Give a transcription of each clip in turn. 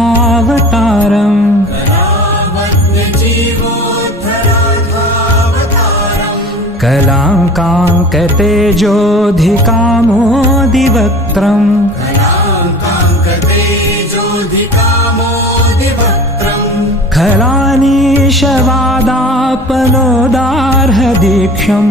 कलावज्ञजीवोद्धरार्थावतारम् कलाङ्काङ्कतेजोऽधिकामोदिवक्त्रम् खलानीशवादापनोदार्हदीक्षम्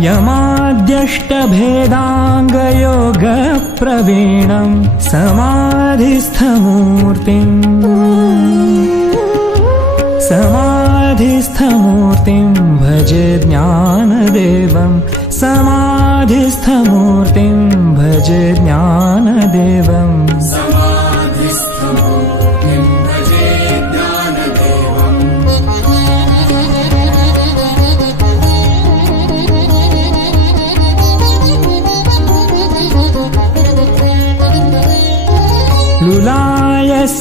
यमाद्यष्टभेदाङ्गयोगप्रवीणम् समाधिस्थमूर्तिम् समाधिस्थमूर्तिम् भजे ज्ञानदेवम् समाधिस्थमूर्तिम् भजे ज्ञानदेवम्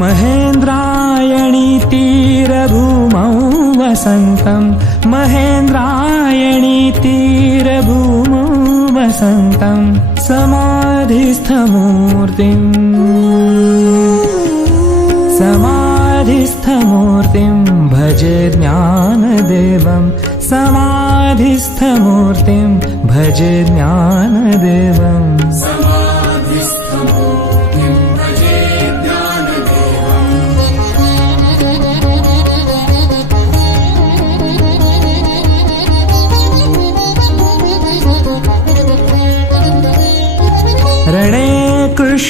महेन्द्रायणी तीरभूमौ वसन्तम् महेन्द्रायणी तीरभूमौ वसन्तम् समाधिस्थमूर्तिम्। समाधिस्थमूर्तिम् भजे ज्ञानदेवम् समाधिस्थमूर्तिम् भजे ज्ञानदेवम्